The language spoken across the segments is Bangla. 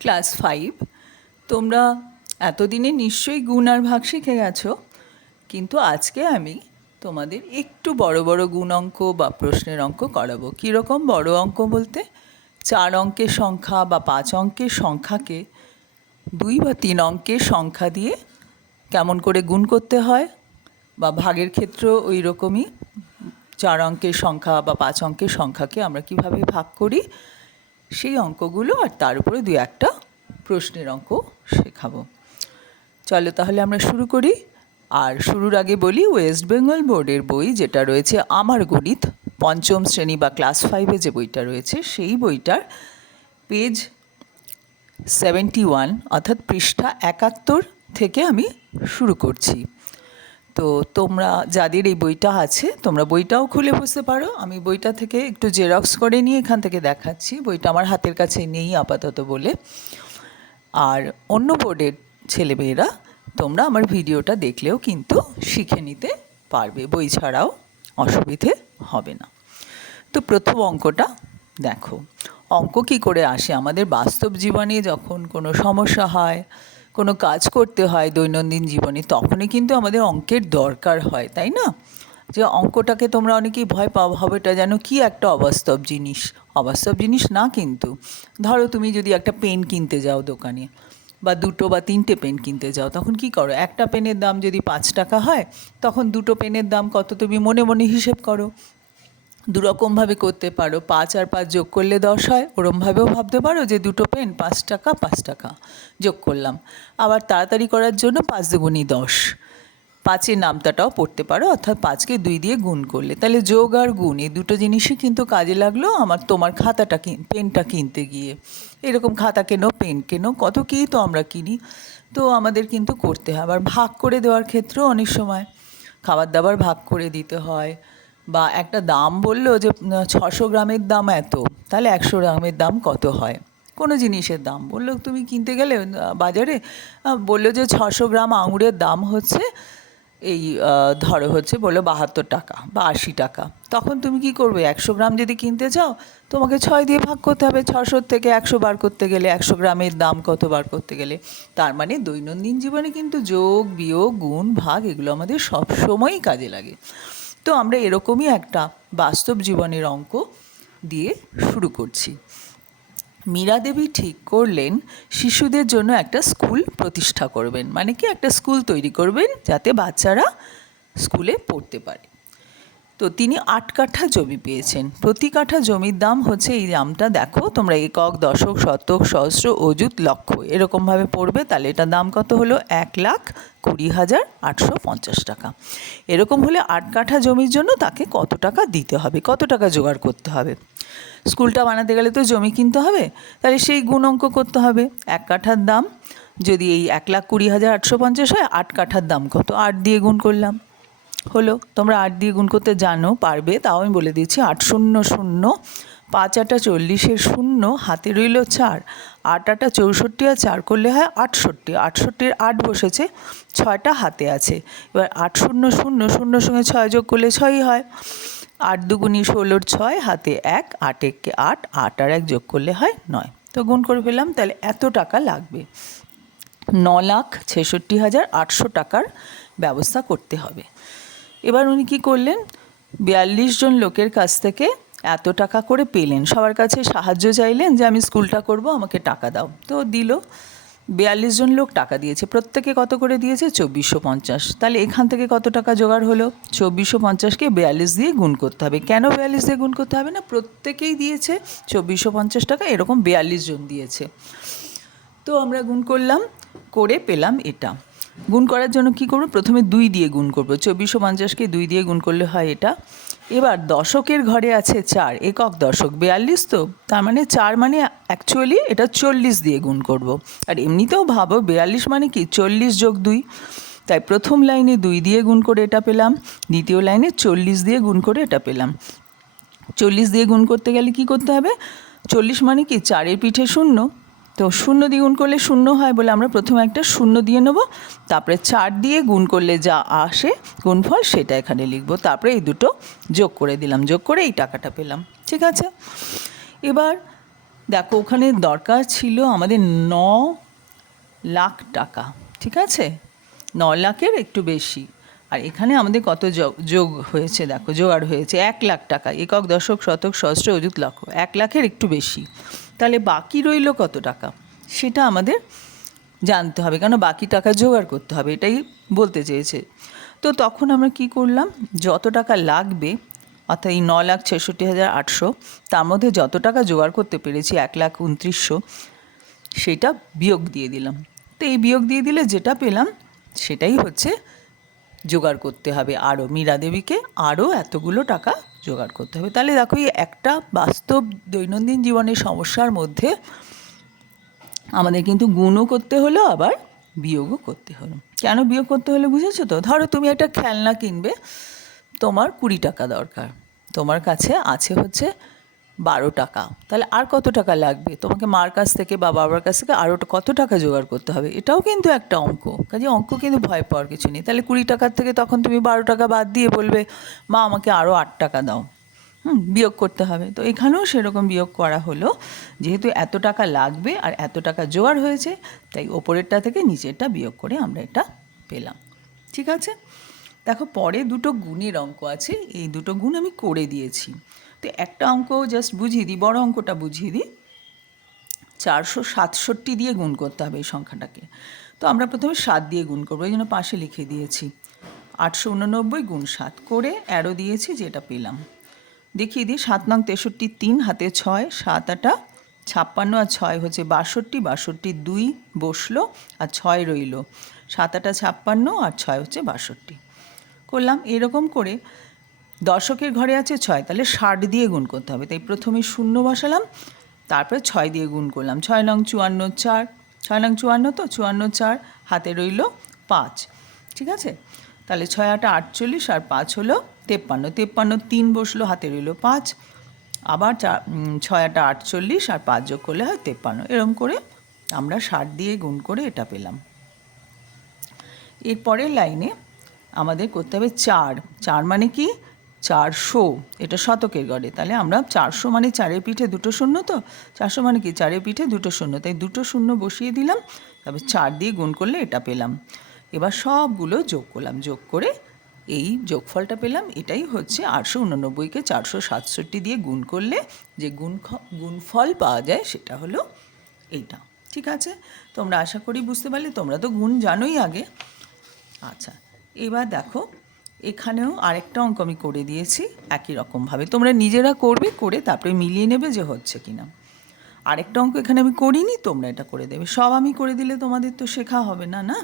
ক্লাস 5 তোমরা এতদিনে নিশ্চয়ই গুণ আর ভাগ শিখে গেছো, কিন্তু আজকে আমি তোমাদের একটু বড় বড় গুণ অঙ্ক বা প্রশ্নের অঙ্ক করাবো। কীরকম বড় অঙ্ক বলতে 4 অঙ্কের সংখ্যা বা 5 অঙ্কের সংখ্যাকে 2 বা 3 অঙ্কের সংখ্যা দিয়ে কেমন করে গুণ করতে হয়, বা ভাগের ক্ষেত্রেও ওই রকমই 4 অঙ্কের সংখ্যা বা 5 অঙ্কের সংখ্যাকে আমরা কিভাবে ভাগ করি সেই অঙ্কগুলো, আর তার উপরে 2-1টা প্রশ্নের অঙ্ক শেখাবো। চলো তাহলে আমরা শুরু করি। আর শুরুর আগে বলি, ওয়েস্ট বেঙ্গল বোর্ডের বই যেটা রয়েছে আমার গণিত 5ম শ্রেণী বা ক্লাস 5-এ যে বইটা রয়েছে, সেই বইটার পেজ 71 অর্থাৎ পৃষ্ঠা 71 থেকে আমি শুরু করছি। তো তোমরা যাদের এই বইটা আছে তোমরা বইটাও খুলে বসতে পারো। আমি বইটা থেকে একটু জেরক্স করে নিয়ে এখান থেকে দেখাচ্ছি, বইটা আমার হাতের কাছে নেই আপাতত বলে। আর অন্য বোর্ডের ছেলেমেয়েরা তোমরা আমার ভিডিওটা দেখলেও কিন্তু শিখে নিতে পারবে, বই ছাড়াও অসুবিধে হবে না। তো প্রথম অঙ্কটা দেখো। অঙ্ক কী করে আসে আমাদের বাস্তব জীবনে? যখন কোনো সমস্যা হয়, কোনো কাজ করতে হয় দৈনন্দিন জীবনে, তখনই কিন্তু আমাদের অঙ্কের দরকার হয়, তাই না? যে অঙ্কটাকে তোমরা অনেকেই ভয় পাও, হবে এটা যেন কি একটা অবাস্তব জিনিস। অবাস্তব জিনিস না কিন্তু। ধরো তুমি যদি একটা পেন কিনতে যাও দোকানে, বা 2 বা 3টে পেন কিনতে যাও, তখন কি করো? একটা পেনের দাম যদি 5 টাকা হয়, তখন 2টো পেনের দাম কত তুমি মনে মনে হিসেব করো। দুরকমভাবে করতে পারো, 5 আর 5 যোগ করলে 10 হয়, ওরমভাবেও ভাবতে পারো যে 2টো পেন 5 টাকা 5 টাকা যোগ করলাম। আবার তাড়াতাড়ি করার জন্য 5 দুগুণী 10, 5-এর নামতাটাও পড়তে পারো, অর্থাৎ 5কে 2 দিয়ে গুণ করলে। তাহলে যোগ আর গুণ এই দুটো জিনিসই কিন্তু কাজে লাগলো তোমার খাতাটা পেনটা কিনতে গিয়ে। এরকম খাতা কেনো, পেন কেনো, কত কী তো আমরা কিনি। তো আমাদের কিন্তু করতে হয়। আবার ভাগ করে দেওয়ার ক্ষেত্রেও অনেক সময় খাবার দাবার ভাগ করে দিতে হয়, বা একটা দাম বললো যে 600 গ্রামের দাম এত, তাহলে 100 গ্রামের দাম কত হয়। কোনো জিনিসের দাম বললো, তুমি কিনতে গেলে বাজারে, বললো যে 600 গ্রাম আঙুরের দাম হচ্ছে এই ধরো হচ্ছে বললো 72 টাকা বা 80 টাকা। তখন তুমি কি করবে? 100 গ্রাম যদি কিনতে চাও, তোমাকে 6 দিয়ে ভাগ করতে হবে। 600 থেকে 100 বার করতে গেলে, 100 গ্রামের দাম কত বার করতে গেলে। তার মানে দৈনন্দিন জীবনে কিন্তু যোগ বিয়োগ গুণ ভাগ এগুলো আমাদের সব সময়ই কাজে লাগে। তো আমরা এরকমই একটা বাস্তব জীবনের অঙ্ক দিয়ে শুরু করছি। মীরা দেবী ঠিক করলেন শিশুদের জন্য একটা স্কুল প্রতিষ্ঠা করবেন। মানে কি, একটা স্কুল তৈরি করবেন যাতে বাচ্চারা স্কুলে পড়তে পারে। তো তিনি 8 কাঠা জমি পেয়েছেন। প্রতি কাঠা জমির দাম হচ্ছে, এই দামটা দেখো তোমরা, একক, দশক, শতক, সহস্র, অযুত, লক্ষ এরকমভাবে পড়বে। তাহলে এটার দাম কত হলো? 1,20,850 টাকা। এরকম হলে 8 কাঠা জমির জন্য তাকে কত টাকা দিতে হবে, কত টাকা জোগাড় করতে হবে? স্কুলটা বানাতে গেলে তো জমি কিনতে হবে, তাহলে সেই গুণ অঙ্ক করতে হবে। 1 কাঠার দাম যদি এই 1,20,850 হয়, 8 কাঠার দাম কত? 8 দিয়ে গুণ করলাম, হলো। তোমরা 8 দিয়ে গুণ করতে জানো, পারবে, তাও আমি বলে দিচ্ছি। 8 শূন্য শূন্য, 5 8 40, শূন্য হাতে রইল 4, 8 8 64, আর 4 করলে হয় 68। 68-এর 8 বসেছে, 6টা হাতে আছে। এবার 8 শূন্য শূন্য, শূন্যর সঙ্গে 6 যোগ করলে 6ই হয়। 8 দুগুণী 16, 6 হাতে 1, 8 একে 8, 8 আর 1 যোগ করলে হয় 9। তো গুণ করে ফেললাম, তাহলে এত টাকা লাগবে। 9,66,800 টাকার ব্যবস্থা করতে হবে। এবার উনি কী করলেন? 42 জন লোকের কাছ থেকে এত টাকা করে পেলেন। সবার কাছে সাহায্য চাইলেন যে আমি স্কুলটা করব, আমাকে টাকা দাও। তো দিল। 42 জন লোক টাকা দিয়েছে। প্রত্যেকে কত করে দিয়েছে? 2450। তাহলে এখান থেকে কত টাকা জোগাড় হলো? 2450-কে 42 দিয়ে গুণ করতে হবে। কেন 42 দিয়ে গুণ করতে হবে? না, প্রত্যেকেই দিয়েছে 2450 টাকা, এরকম 42 জন দিয়েছে। তো আমরা গুণ করলাম, করে পেলাম এটা। গুণ করার জন্য কি করব? প্রথমে 2 দিয়ে গুণ করব। 2450-কে 2 দিয়ে গুণ করলে হয় এটা। এবার দশকের ঘরে আছে 4, একক দশক 42, তো তার মানে 4 মানে অ্যাকচুয়ালি এটা 40 দিয়ে গুণ করব। আর এমনিতেও ভাবো 42 মানে কি 40 যোগ 2। তাই প্রথম লাইনে 2 দিয়ে গুণ করে এটা পেলাম, দ্বিতীয় লাইনে 40 দিয়ে গুণ করে এটা পেলাম। 40 দিয়ে গুণ করতে গেলে কি করতে হবে? 40 মানে কি 4-এর পিঠে 0, তো 0 দিয়ে গুণ করলে 0 হয় বলে আমরা প্রথমে একটা 0 দিয়ে নেব। তারপরে 4 দিয়ে গুণ করলে যা আসে গুণফল সেটা এখানে লিখব। তারপরে এই দুটো যোগ করে দিলাম, যোগ করে এই টাকাটা পেলাম। ঠিক আছে? এবার দেখো ওখানে দরকার ছিল আমাদের 9 লাখ টাকা, ঠিক আছে, 9 লাখের একটু বেশি। আর এখানে আমাদের কত যোগ হয়েছে দেখো, জোগাড় হয়েছে 1 লাখ টাকা, একক দশক শতক সহস্র অযুত লক্ষ, 1 লাখের একটু বেশি। তাহলে বাকি রইল কত টাকা, সেটা আমাদের জানতে হবে, কেন বাকি টাকা জোগাড় করতে হবে, এটাই বলতে চেয়েছে। তো তখন আমরা কি করলাম, যত টাকা লাগবে অর্থাৎ এই 9,66,800, তার মধ্যে যত টাকা জোগাড় করতে পেরেছি 1,29,000, সেটা বিয়োগ দিয়ে দিলাম। তো এই বিয়োগ দিয়ে দিলে যেটা পেলাম সেটাই হচ্ছে জোগাড় করতে হবে, আরও মীরা দেবীকে আরও এতগুলো টাকা জোগাড় করতে হবে। তাহলে দেখো এই একটা বাস্তব দৈনন্দিন জীবনের সমস্যার মধ্যে আমাদের কিন্তু গুণও করতে হলো, আবার বিয়োগও করতে হলো। কেন বিয়োগ করতে হলো বুঝেছো তো? ধরো তুমি একটা খেলনা কিনবে, তোমার 20 টাকা দরকার, তোমার কাছে আছে হচ্ছে 12 টাকা, তাহলে আর কত টাকা লাগবে? তোমাকে মার কাছ থেকে বা বাবার কাছ থেকে আরও কত টাকা জোগাড় করতে হবে? এটাও কিন্তু একটা অঙ্ক, কাজে অঙ্ক কিন্তু ভয় পাওয়ার কিছু নেই। তাহলে 20 টাকার থেকে তখন তুমি 12 টাকা বাদ দিয়ে বলবে মা আমাকে আরও 8 টাকা দাও, বিয়োগ করতে হবে। তো এখানেও সেরকম বিয়োগ করা হলো, যেহেতু এত টাকা লাগবে আর এত টাকা জোগাড় হয়েছে, তাই ওপরেরটা থেকে নিচেরটা বিয়োগ করে আমরা এটা পেলাম, ঠিক আছে। দেখো পরে দুটো গুণের অঙ্ক আছে, এই দুটো গুণ আমি করে দিয়েছি। তো একটা অঙ্ক জাস্ট বুঝিয়ে দিই, বড় অঙ্কটা বুঝিয়ে দিই। 467 দিয়ে গুণ করতে হবে এই সংখ্যাটাকে। তো আমরা প্রথমে 7 দিয়ে গুণ করবো, এই জন্য পাশে লিখে দিয়েছি 889 গুণ 7 করে অ্যারো দিয়েছি, যেটা পেলাম দেখিয়ে দিই। 7 নং 63, 3 হাতে 6, 7 আটা 56 আর 6 হচ্ছে 62, 62 2 বসলো আর 6 রইল, 7 আটা 56 আর 6 হচ্ছে 62 করলাম। এরকম করে দশকের ঘরে আছে 6, তাহলে 60 দিয়ে গুণ করতে হবে, তাই প্রথমে 0 বসালাম, তারপরে 6 দিয়ে গুণ করলাম। 6 নং 54 4, 6 নং 54, তো 54 4 হাতে রইল 5, ঠিক আছে। তাহলে 6 আটা 48 আর 5 হলো 53, 53 3 বসলো, হাতে রইল 5, আবার 6 আটা 48 আর 5 যোগ করলে হয় 53। এরকম করে আমরা 60 দিয়ে গুণ করে এটা পেলাম। এরপরের লাইনে আমাদের করতে হবে 4, 4 মানে কি 400, এটা শতকের গড়ে, তাহলে আমরা 400 মানে 4-এর পিঠে 2 শূন্য, তো 400 মানে কি 4-এর পিঠে 2 শূন্য, তাই 2 শূন্য বসিয়ে দিলাম, তারপর 4 দিয়ে গুণ করলে এটা পেলাম। এবার সবগুলো যোগ করলাম, যোগ করে এই যোগফলটা পেলাম। এটাই হচ্ছে 889কে 467 দিয়ে গুণ করলে যে গুণফল পাওয়া যায় সেটা হলো এইটা, ঠিক আছে। তোমরা আশা করি বুঝতে পারলে, তোমরা তো গুণ জানোই আগে। আচ্ছা, এবার দেখো এখানেও আরেকটা অঙ্ক আমি করে দিয়েছি একই রকমভাবে, তোমরা নিজেরা করবে, করে তারপরে মিলিয়ে নেবে যে হচ্ছে কিনা। আরেকটা অঙ্ক এখানে আমি করিনি, তোমরা এটা করে দেবে, সব আমি করে দিলে তোমাদের তো শেখা হবে না, না।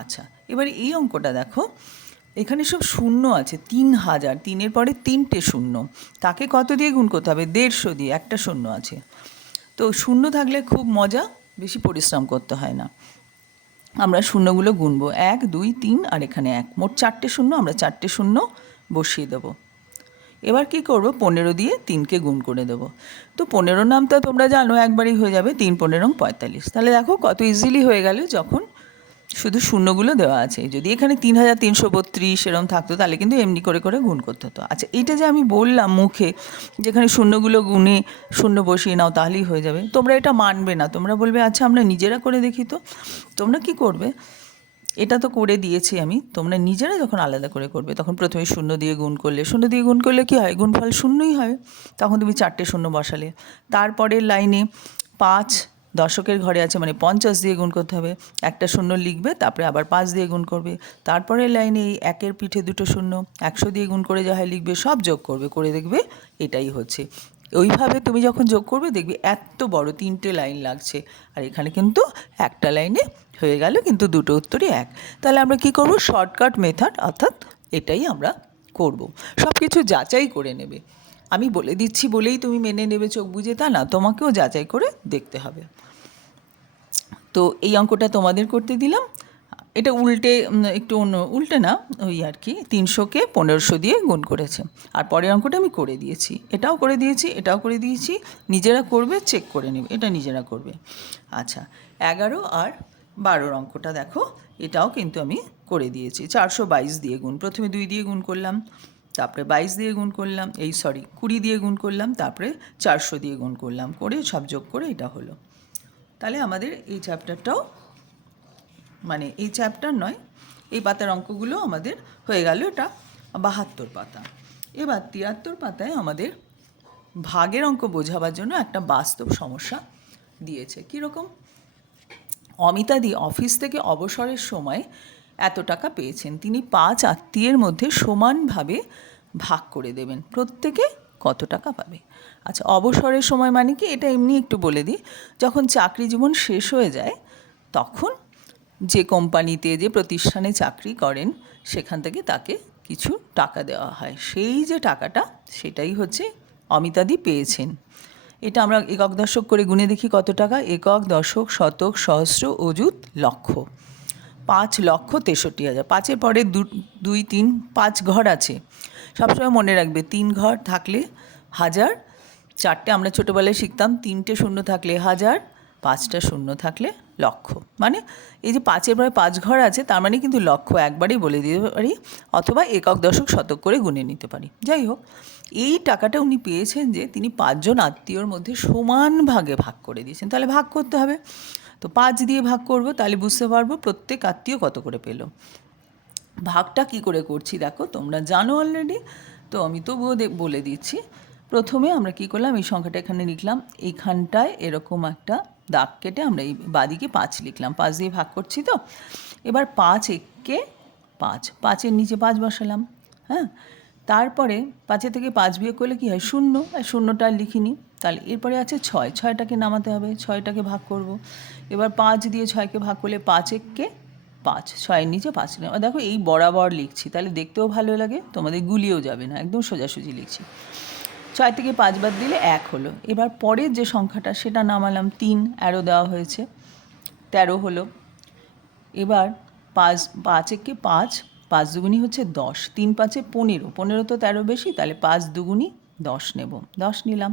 আচ্ছা, এবার এই অঙ্কটা দেখো, এখানে সব শূন্য আছে, 3000, 3-এর পরে 3টে শূন্য, তাকে কত দিয়ে গুণ করতে হবে? 150 দিয়ে, একটা শূন্য আছে। তো শূন্য থাকলে খুব মজা, বেশি পরিশ্রম করতে হয় না। আমরা শূন্যগুলো গুনবো, 1 2 3 আর এখানে 1, মোট 4টে শূন্য, আমরা 4টে শূন্য বসিয়ে দেবো। এবার কি করব, 15 দিয়ে 3কে গুণ করে দেবো। তো 15 নামটা তোমরা জানো, একবারই হয়ে যাবে, 3 15 45। তাহলে দেখো কত ইজিলি হয়ে গেল যখন শুধু শূন্যগুলো দেওয়া আছে। যদি এখানে 3332 এরকম থাকতো তাহলে কিন্তু এমনি করে করে গুণ করতে হতো। আচ্ছা, এইটা যে আমি বললাম মুখে যেখানে শূন্যগুলো গুনে শূন্য বসিয়ে নাও তাহলেই হয়ে যাবে, তোমরা এটা মানবে না, তোমরা বলবে আচ্ছা আমরা নিজেরা করে দেখি। তো তোমরা কি করবে, এটা তো করে দিয়েছি আমি, তোমরা নিজেরা যখন আলাদা করে করবে তখন প্রথমে 0 দিয়ে গুণ করলে, 0 দিয়ে গুণ করলে কী হয়, গুণফল 0ই হয়, তখন তুমি 4টে শূন্য বসালে। তারপরের লাইনে 5 দশকের ঘরে আছে মানে 50 দিয়ে গুণ করতে হবে, একটা শূন্য লিখবে, তারপরে আবার 5 দিয়ে গুণ করবে। তারপরের লাইনে এই 1-এর পিঠে 2 শূন্য, 100 দিয়ে গুণ করে যা হয় লিখবে, সব যোগ করবে, করে দেখবে এটাই হচ্ছে। ওইভাবে তুমি যখন যোগ করবে দেখবে এত বড় 3টে লাইন লাগছে, আর এখানে কিন্তু একটা লাইনে হয়ে গেল, কিন্তু দুটো উত্তরই এক। তাহলে আমরা কি করব, শর্টকাট মেথড, অর্থাৎ এটাই আমরা করব। সব কিছু যাচাই করে নেবে, আমি বলে দিচ্ছি বলেই তুমি মেনে নেবে চোখ বুজে তা না, তোমাকেও যাচাই করে দেখতে হবে। তো এই অঙ্কটা তোমাদের করতে দিলাম, এটা উল্টে, একটু অন্য উল্টে না, ওই আর কি 300কে 1500 দিয়ে গুণ করেছে। আর পরের অঙ্কটা আমি করে দিয়েছি, এটাও করে দিয়েছি, এটাও করে দিয়েছি, নিজেরা করবে, চেক করে নেবে, এটা নিজেরা করবে। আচ্ছা, 11 আর 12 অঙ্কটা দেখো, এটাও কিন্তু আমি করে দিয়েছি। 422 দিয়ে গুণ, প্রথমে 2 দিয়ে গুণ করলাম, তারপরে 22 দিয়ে গুণ করলাম, 20 দিয়ে গুণ করলাম, তারপরে 400 দিয়ে গুণ করলাম, করে সব যোগ করে এটা হলো। তাহলে আমাদের এই চ্যাপ্টারটাও, মানে এই চ্যাপ্টার নয়, এই পাতার অঙ্কগুলো আমাদের হয়ে গেল। এটা 72 পাতা। এবার 73 পাতায় আমাদের ভাগের অঙ্ক বোঝাবার জন্য একটা বাস্তব সমস্যা দিয়েছে। কীরকম? অমিতাদি অফিস থেকে অবসরের সময় এত টাকা পেয়েছেন, তিনি 5 আত্মীয়ের মধ্যে সমানভাবে ভাগ করে দেবেন, প্রত্যেকে কত টাকা পাবে? আচ্ছা, অবসরের সময় মানে কি, এটা এমনি একটু বলে দিই। যখন চাকরি জীবন শেষ হয়ে যায়, তখন যে কোম্পানিতে, যে প্রতিষ্ঠানে চাকরি করেন, সেখান থেকে তাকে কিছু টাকা দেওয়া হয়। সেই যে টাকাটা, সেটাই হচ্ছে অমিতাদি পেয়েছেন। এটা আমরা একক দশক করে গুনে দেখি কত টাকা। একক, দশক, শতক, সহস্র, অযুত, লক্ষ। 5,63,000। 5-এর পরে 2, 3, 5 ঘর আছে। সবসময় মনে রাখবে 3 ঘর থাকলে 1000, 4টে আমরা ছোটোবেলায় শিখতাম, 3টে শূন্য থাকলে 1000, 5টা শূন্য থাকলে লক্ষ। মানে এই যে 5-এর পরে 5 ঘর আছে, তার মানে কিন্তু লক্ষ একবারেই বলে দিতে পারি, অথবা একক, দশক, শতক করে গুনে নিতে পারি। যাই হোক, এই টাকাটা উনি পেয়েছেন যে তিনি 5 জন আত্মীয়র মধ্যে সমান ভাগে ভাগ করে দিয়েছেন। তাহলে ভাগ করতে হবে, তো 5 দিয়ে ভাগ করব, তাহলে বুঝতে পারবো প্রত্যেক আত্মীয় কত করে পেল। ভাগটা কি করে করছি দেখো, তোমরা জানো অলরেডি, তো আমি তবুও বলে দিচ্ছি। প্রথমে আমরা কি করলাম, এই সংখ্যাটা এখানে লিখলাম, এইখানটায় এরকম একটা দাগ কেটে আমরা এই বাদিকে 5 লিখলাম, 5 দিয়ে ভাগ করছি। তো এবার 5 একে 5, 5-এর নিচে 5 বসালাম। হ্যাঁ, তারপরে 5 থেকে 5 বিয়োগ করলে কী হয়, 0, আর 0টা লিখিনি। তাহলে এরপরে আছে 6, 6টাকে নামাতে হবে, 6টাকে ভাগ করব। এবার 5 দিয়ে 6কে ভাগ করলে 5 একে 5, 6-এর নিচে 5 নিলাম। দেখো এই বরাবর লিখছি, তাহলে দেখতেও ভালো লাগে, তোমাদের গুলিয়েও যাবে না, একদম সোজাসুজি লিখছি। 6 থেকে 5 বাদ দিলে 1 হলো। এবার পরের যে সংখ্যাটা, সেটা নামালাম, 3, অ্যারো দেওয়া হয়েছে, 13 হলো। এবার 5 একে 5, 5 দুগুনি হচ্ছে 10, 3 5-এ 15, 15 তো 13 বেশি, তাহলে 5 দুগুনি 10 নেব, 10 নিলাম,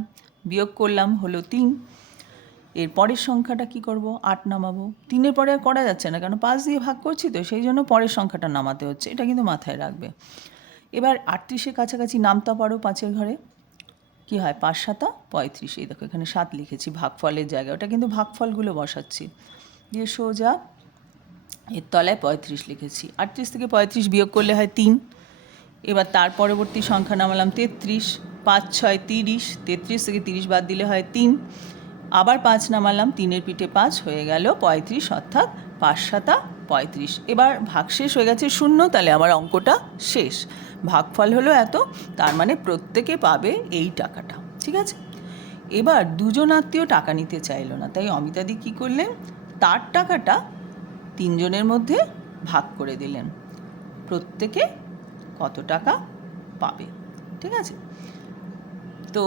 বিয়োগ করলাম, হলো 3। এর পরের সংখ্যাটা কি করব, 8 নামাবো। 3-এর পরে আর করা যাচ্ছে না, কারণ 5 দিয়ে ভাগ করছি, তো সেই জন্য পরের সংখ্যাটা নামাতে হচ্ছে, এটা কিন্তু মাথায় রাখবে। এবার 38-এর কাছাকাছি নামতে পারো 5-এর ঘরে, কি হয়, 5 7 35। এই দেখো এখানে 7 লিখেছি ভাগফলের জায়গায়, ওটা কিন্তু ভাগফলগুলো বসাচ্ছি, দিয়ে সোজা এর তলায় 35 লিখেছি। 38 থেকে 35 বিয়োগ করলে হয় 3। এবার তার পরবর্তী সংখ্যা নামালাম 33, 5 6 30, 33 থেকে 30 বাদ দিলে হয় 3। আবার 5 নামালাম, 3-এর পিঠে 5 হয়ে গেল 35, অর্থাৎ 5 7 35। এবার ভাগ শেষ হয়ে গেছে 0, তাহলে আমার অঙ্কটা শেষ। ভাগফল হলো এত, তার মানে প্রত্যেকে পাবে এই টাকাটা, ঠিক আছে। এবার 2 জন আত্মীয় টাকা নিতে চাইলো না, তাই অমিতাদি কী করলেন, তার টাকাটা 3 জনের মধ্যে ভাগ করে দিলেন, প্রত্যেকে কত টাকা পাবে, ঠিক আছে। তো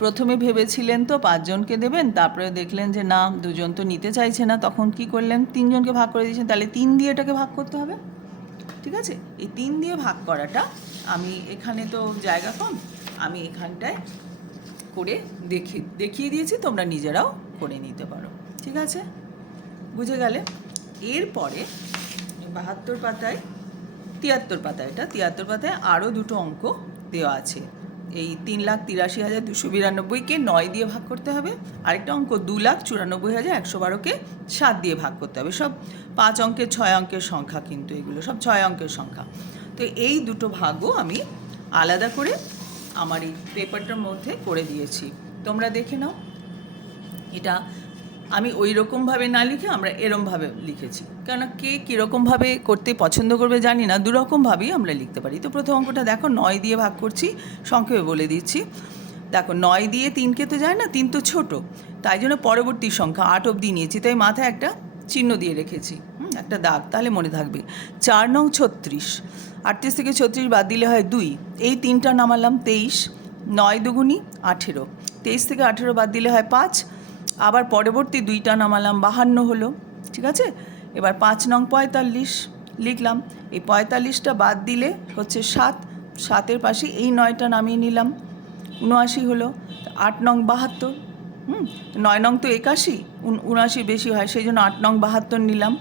প্রথমে ভেবেছিলেন তো 5 জনকে দেবেন, তারপরে দেখলেন যে না, 2 জন তো নিতে চাইছে না, তখন কি করলেন, 3 জনকে ভাগ করে দিয়েছেন, তাহলে 3 দিয়ে এটাকে ভাগ করতে হবে, ঠিক আছে। এই 3 দিয়ে ভাগ করাটা আমি এখানে তো জায়গা কম, আমি এখানটায় করে দেখিয়ে দিয়েছি, তোমরা নিজেরাও করে নিতে পারো, ঠিক আছে, বুঝে গেলে। এরপরে 72 পাতায়, 73 পাতায়, এটা 73 পাতায় আরও 2টো অঙ্ক দেওয়া আছে। এই 3,83,292কে 9 দিয়ে ভাগ করতে হবে, আরেকটা অঙ্ক 2,94,112কে 7 দিয়ে ভাগ করতে হবে। সব 5 অঙ্কের 6 অঙ্কের সংখ্যা, কিন্তু এগুলো সব 6 অঙ্কের সংখ্যা। তো এই 2টো ভাগও আমি আলাদা করে আমার এই পেপারটার মধ্যে করে দিয়েছি, তোমরা দেখে নাও। এটা আমি ওই রকমভাবে না লিখে আমরা এরমভাবে লিখেছি, কেননা কে কীরকমভাবে করতে পছন্দ করবে জানি না, দুরকমভাবেই আমরা লিখতে পারি। তো প্রথম অঙ্কটা দেখো, 9 দিয়ে ভাগ করছি, সংক্ষেপে বলে দিচ্ছি। দেখো 9 দিয়ে 3কে তো যায় না, 3 তো ছোট, তাই জন্য পরবর্তী সংখ্যা 8 অবধি নিয়েছি, তাই মাথায় একটা চিহ্ন দিয়ে রেখেছি, একটা দাগ, তাহলে মনে থাকবে। 4 নং 36, 38 থেকে 36 বাদ দিলে হয় 2, এই 3টা নামালাম, 23, 9 দুগুনি 18, 23 থেকে 18 বাদ দিলে হয় 5, আবার পরবর্তী 2টা নামালাম, 52 হলো, ঠিক আছে। এবার 5 নং 45 লিখলাম, এই 45টা বাদ দিলে হচ্ছে 7, 7-এর পাশে এই 9টা নামিয়ে নিলাম, 79 হলো। 8 নং 72, 9 নং তো 81, 79 বেশি হয়, সেই জন্য 8 নং 72 নিলাম।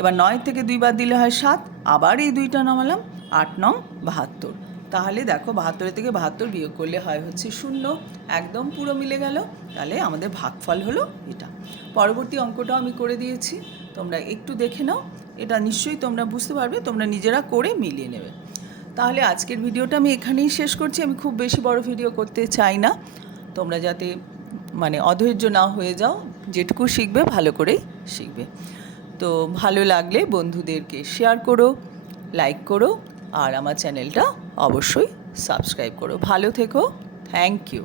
এবার 9 থেকে 2 বাদ দিলে হয় 7, আবার এই 2টা নামালাম, 8 নং 72। তাহলে দেখো 72 থেকে 72 বিয়োগ করলে হয় হচ্ছে 0, একদম পুরো মিলে গেল। তাহলে আমাদের ভাগফল হলো এটা। পরবর্তী অঙ্কটাও আমি করে দিয়েছি, তোমরা একটু দেখে নাও, এটা নিশ্চয়ই তোমরা বুঝতে পারবে, তোমরা নিজেরা করে মিলিয়ে নেবে। তাহলে আজকের ভিডিওটা আমি এখানেই শেষ করছি। আমি খুব বেশি বড় ভিডিও করতে চাই না, তোমরা যাতে মানে অধৈর্য না হয়ে যাও, যেটুকু শিখবে ভালো করেই শিখবে। তো ভালো লাগলে বন্ধুদেরকে শেয়ার করো, লাইক করো, আর আমার চ্যানেলটা অবশ্যই সাবস্ক্রাইব করো। ভালো থেকো, থ্যাংক ইউ।